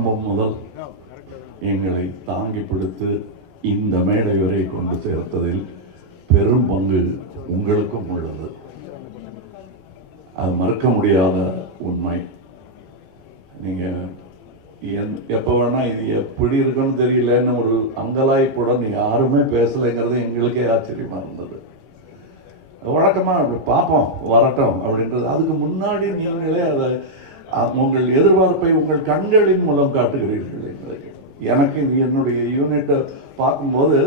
ஆரம்பம் முதல் எங்களை தாங்கி பிடித்து இந்த மேடை வரை கொண்டு சேர்த்ததில் பெரும் பங்கு உங்களுக்கும் உள்ளது. அது மறக்க முடியாத உண்மை. நீங்க எப்போ வேணா இது எப்படி இருக்குன்னு தெரியலன்னு ஒரு அங்கலாய்ப்புடன் யாருமே பேசலைங்கிறது எங்களுக்கே ஆச்சரியமா இருந்தது. வழக்கமா பார்ப்போம் வரட்டும் அப்படின்றது. அதுக்கு முன்னாடி நீங்களே அதை உங்கள் எதிர்பார்ப்பை உங்கள் கண்களின் மூலம் காட்டுகிறீர்கள் எங்களுக்கு. எனக்கு என்னுடைய யூனிட்டை பார்க்கும்போது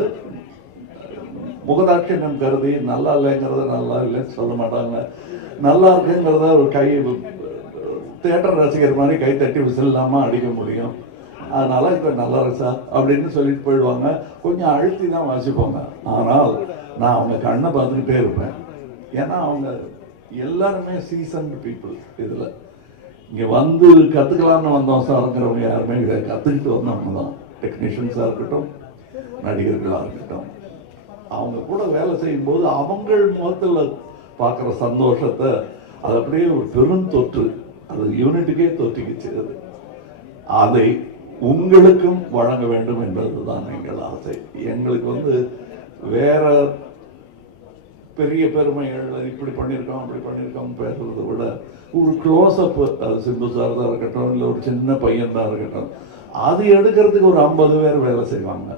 முகதாட்சியம் கருதி நல்லா இல்லைங்கிறத நல்லா இல்லைன்னு சொல்ல மாட்டாங்க, நல்லா இருக்குங்கிறத ஒரு கை தியேட்டர் ரசிகர் மாதிரி கை தட்டி விசில் இல்லாமல் அடிக்க முடியும். அதனால இப்போ நல்லா இருக்கு சார் அப்படின்னு சொல்லிட்டு போயிடுவாங்க. கொஞ்சம் அழுத்தி தான் வாசிப்பாங்க. ஆனால் நான் அவங்க கண்ணை பார்த்துக்கிட்டே இருப்பேன். ஏன்னா அவங்க எல்லாருமே சீசன்டு பீப்புள். இதில் இங்கே வந்து கற்றுக்கலான்னு வந்தோம் சார்ங்கிறவங்க யாருமே கிடையாது. கற்றுக்கிட்டு வந்தவங்க தான். டெக்னீஷியன்ஸாக இருக்கட்டும், நடிகர்களாக இருக்கட்டும், அவங்க கூட வேலை செய்யும்போது அவங்கள் முகத்தில் பார்க்குற சந்தோஷத்தை அது அப்படியே ஒரு பெரும் தொற்று, அது யூனிட்டுக்கே தொற்றிக்கிச்சு. அதை உங்களுக்கும் வழங்க வேண்டும் என்பதுதான் எங்கள் ஆசை. எங்களுக்கு வந்து வேற பெரிய பெருமைகள் இப்படி பண்ணியிருக்கோம் அப்படி பண்ணியிருக்கோம் பேசுறதை விட ஒரு க்ளோஸ்அப், அது சிம்பு சார் தான் இருக்கட்டும், இல்லை ஒரு சின்ன பையன் தான் இருக்கட்டும், அது எடுக்கிறதுக்கு ஒரு 50 பேர் வேலை செய்வாங்க.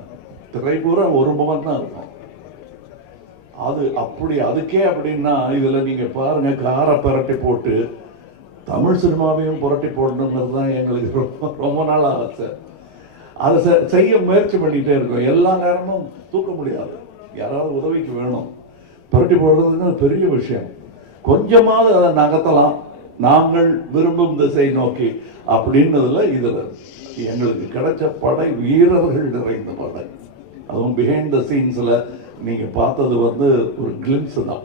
திரை பூரா ஒரு முகம் தான் இருக்கும். அது அப்படி அதுக்கே அப்படின்னா இதுல நீங்க பாருங்க, காரை புரட்டி போட்டு தமிழ் சினிமாவையும் புரட்டி போடணுங்கிறது தான் எங்களுக்கு ரொம்ப நாள் ஆசை. அதை செய்ய முயற்சி பண்ணிட்டே இருக்கோம். எல்லா நேரமும் தூக்க முடியாது, யாராவது உதவிக்கு வேணும். புரட்டி போடுறதுன்னு பெரிய விஷயம். கொஞ்சமாவது அதை நகர்த்தலாம் நாங்கள் விரும்பும் திசை நோக்கி அப்படின்னதுல இதுல எங்களுக்கு கிடைச்ச படை வீரர்கள் நிறைந்த படை. அதுவும் பிஹைண்ட் த சீன்ஸ்ல நீங்க பார்த்தது வந்து ஒரு கிளிம்ஸ் தான்.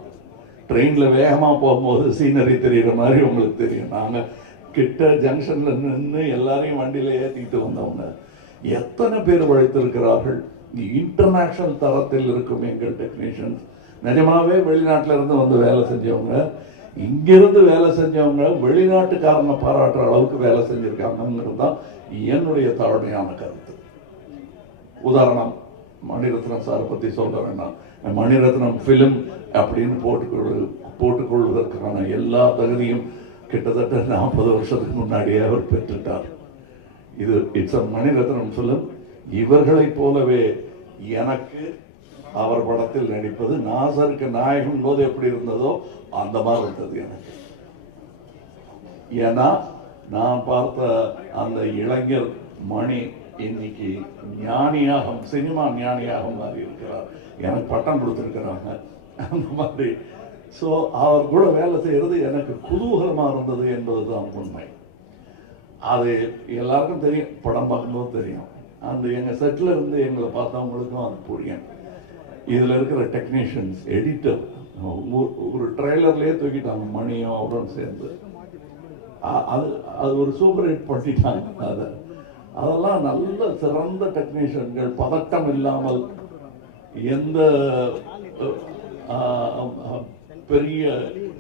ட்ரெயின்ல வேகமா போகும்போது சீனரி தெரியுற மாதிரி உங்களுக்கு தெரியும். நாங்க கிட்ட ஜங்ஷன்ல நின்று எல்லாரையும் வண்டியில ஏற்றிட்டு வந்தவங்க எத்தனை பேர் உழைத்திருக்கிறார்கள். இன்டர்நேஷனல் தரத்தில் இருக்கும் எங்கள் டெக்னீஷியன்ஸ். நிஜமாவே வெளிநாட்டில இருந்து வந்து வேலை செஞ்சவங்க, இங்கிருந்து வேலை செஞ்சவங்க வெளிநாட்டுக்காரங்க பாராட்டுற அளவுக்கு வேலை செஞ்சிருக்காங்கிறது தான் என்னுடைய தாழ்மையான கருத்து. உதாரணம், மணிரத்னம் சாரை பத்தி சொல்ல வேண்டாம். மணிரத்னம் பிலிம் அப்படின்னு போட்டுக்கொள்வதற்கான எல்லா தகுதியும் கிட்டத்தட்ட 40 வருஷத்துக்கு முன்னாடியே அவர் பெற்றுட்டார். இது இட்ஸ் மணிரத்னம் பிலிம். இவர்களைப் போலவே எனக்கு அவர் படத்தில் நடிப்பது நாசருக்கு நாயகன் போது எப்படி இருந்ததோ அந்த மாதிரி இருந்தது எனக்கு. ஏன்னா நான் பார்த்த அந்த இளைஞர் மணி இன்னைக்கு ஞானியாக, சினிமா ஞானியாக மாறி இருக்கிறார். எனக்கு பட்டம் கொடுத்துருக்கிறாங்க அந்த மாதிரி. ஸோ அவர் கூட வேலை செய்யறது எனக்கு குதூகலமா இருந்தது என்பதுதான் உண்மை. அது எல்லாருக்கும் தெரியும், படம் பார்க்கும்போது தெரியும். அந்த எங்க செட்ல இருந்து எங்களை பார்த்தவங்களுக்கும் அது புரியும். இதுல இருக்கிற டெக்னீஷியன்ஸ், எடிட்டர், ஒரு ட்ரெய்லர்லயே தூக்கிட்டாங்க மணியும் அவரும் சேர்ந்து. அது ஒரு சூப்பர் ஹிட் பண்ணிட்டாங்க. அதெல்லாம் நல்ல சிறந்த டெக்னீஷியன்கள், பதட்டம் இல்லாமல் எந்த பெரிய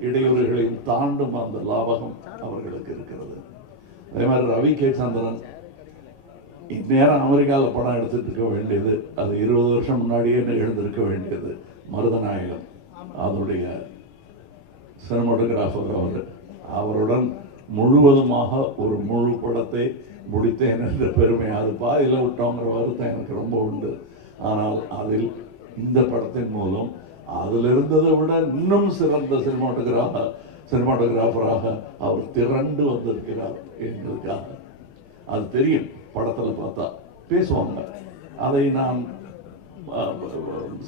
இடையூறுகளையும் தாண்டும் அந்த லாபகம் அவர்களுக்கு இருக்கிறது. அதே மாதிரி ரவி கே சந்திரன் இந்நேரம் அமெரிக்காவில் படம் எடுத்துட்டு இருக்க வேண்டியது, அது 20 வருஷம் முன்னாடியே எழுந்திருக்க வேண்டியது. மருதநாயகம் அதனுடைய சினிமாட்டோகிராஃபர் அவருடன் முழுவதுமாக ஒரு முழு படத்தை முடித்தேன் என்ற பெருமை. அது பாதியில் விட்டோங்கிற வருத்தம் எனக்கு ரொம்ப உண்டு. ஆனால் அதில் இந்த படத்தின் மூலம் அதில் இருந்ததை விட இன்னும் சிறந்த சினிமாட்டோகிராஃபராக அவர் திரண்டு வந்திருக்கிறார் என்பதற்காக அது தெரியும். படத்தில் பார்த்தா பேசுவாங்க. அதை நான்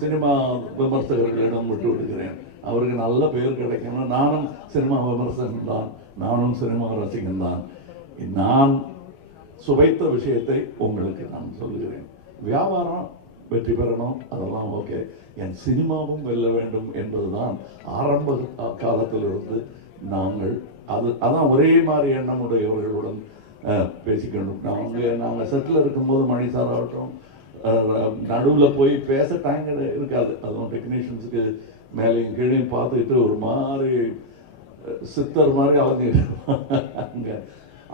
சினிமா விமர்சகர்களிடம் விட்டு விடுகிறேன். அவருக்கு நல்ல பெயர் கிடைக்கணும். நானும் சினிமா விமர்சகன் தான், நானும் சினிமா ரசிகன் தான். நான் சுவைத்த விஷயத்தை உங்களுக்கு நான் சொல்லுகிறேன். வியாபாரம் வெற்றி பெறணும், அதெல்லாம் ஓகே. என் சினிமாவும் வெல்ல வேண்டும் என்பதுதான் ஆரம்ப காலத்திலிருந்து நாங்கள் அதான் ஒரே மாதிரி எண்ணம் உடையவர்களுடன் பேசிக்கணும். நாங்கள் செட்டில் இருக்கும்போது மணி சார் ஆகட்டும், நடுவில் போய் பேச டைம் இருக்காது. அதுவும் டெக்னீஷியன்ஸுக்கு மேலேயும் கீழே பார்த்துக்கிட்டு ஒரு மாதிரி சித்தர் மாதிரி அங்கே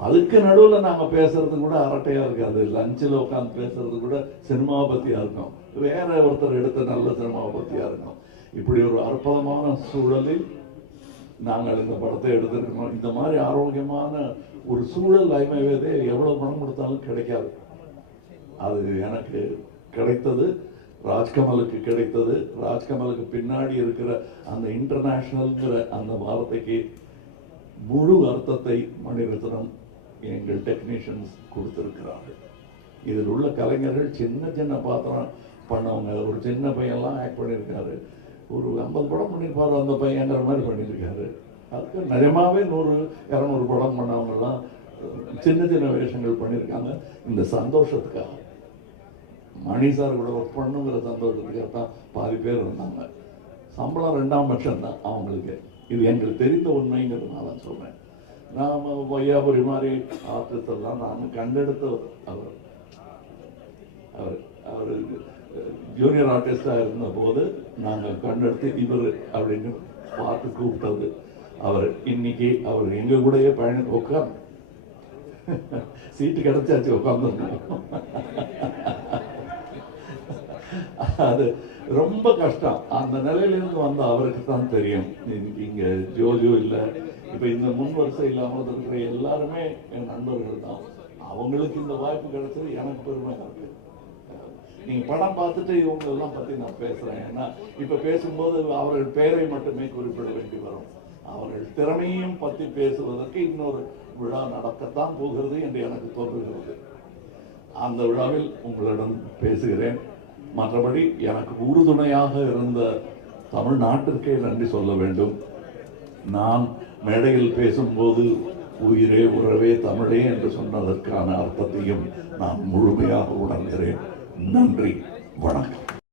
அதுக்கு நடுவில் நாங்கள் பேசுறது கூட அரட்டையாக இருக்காது. லஞ்சில் உட்காந்து பேசுறது கூட சினிமாவை பற்றியாக இருக்கும், வேற ஒருத்தர் எடுத்த நல்ல சினிமாவை பற்றியாக இருக்கும். இப்படி ஒரு அற்புதமான சூழலில் நாங்கள் இந்த படத்தை எடுத்திருக்கோம். இந்த மாதிரி ஆரோக்கியமான ஒரு சூழல் ஐமவேதே எவ்வளோ பணம் கொடுத்தாலும் கிடைக்காது. அது எனக்கு கிடைத்தது, ராஜ்கமலுக்கு கிடைத்தது. ராஜ்கமலுக்கு பின்னாடி இருக்கிற அந்த இன்டர்நேஷனல்ங்கிற அந்த வார்த்தைக்கு முழு அர்த்தத்தை மணிரத்னம் எங்கள் டெக்னீஷியன்ஸ் கொடுத்திருக்கிறார்கள். இதில் உள்ள கலைஞர்கள் சின்ன சின்ன பாத்திரம் பண்ணவங்க. ஒரு சின்ன பையன்லாம் ஆக்ட் பண்ணியிருக்காரு, ஒரு 50 படம் பண்ணியிருப்பாரு அந்த பையங்கிற மாதிரி பண்ணியிருக்காரு. அதுக்கு நிஜமாவே 100-200 படம் பண்ணவங்கெல்லாம் சின்ன சின்ன வேஷங்கள் பண்ணியிருக்காங்க. இந்த சந்தோஷத்துக்காக, மணி சார் கூட ஒர்க் பண்ணுங்கிற சந்தோஷத்துக்காக தான் பாதி பேர் இருந்தாங்க. சம்பளம் 2ஆம் பட்சம் தான் அவங்களுக்கு. இது எங்களுக்கு தெரிந்த உண்மைங்கிறதுனால சொல்கிறேன். நாம் வையாபுரி மாதிரி ஆர்டிஸ்ட் எல்லாம் நான் கண்டெடுத்த அவர் அவர் ஜூனியர் ஆர்டிஸ்டாக இருந்தபோது நாங்கள் கண்டெடுத்து இவர் அப்படின்னு பார்த்து கூப்பிட்டது அவர். இன்னைக்கு அவர் எங்கள் கூடயே பயணம் உட்காந்து சீட்டு கிடைச்சாச்சு உட்காந்துருக்கோம். அது ரொம்ப கஷ்டம். அந்த நிலையிலிருந்து வந்த அவருக்கு தான் தெரியும். இங்க ஜோஜோ இல்லை, இப்போ இந்த முன் வரிசை இல்லாமல் இருக்கிற எல்லாருமே என் நண்பர்கள் தான். அவங்களுக்கு இந்த வாய்ப்பு கிடைச்சது எனக்கு பெருமையாக இருக்கு. நீங்க படம் பார்த்துட்டு இவங்களெல்லாம் பற்றி நான் பேசுகிறேன். ஏன்னா இப்போ பேசும்போது அவர்கள் பெயரை மட்டுமே குறிப்பிட வேண்டி வரும். அவர்கள் திறமையும் பற்றி பேசுவதற்கு இன்னொரு விழா நடக்கத்தான் போகிறது என்று எனக்கு தோன்றுகிறது. அந்த விழாவில் உங்களிடம் பேசுகிறேன். மற்றபடி எனக்கு உறுதுணையாக இருந்த தமிழ்நாட்டிற்கே நன்றி சொல்ல வேண்டும். நான் மேடையில் பேசும்போது உயிரே உறவே தமிழே என்று சொன்னதற்கான அர்த்தத்தையும் நான் முழுமையாக உணர்கிறேன். நன்றி, வணக்கம்.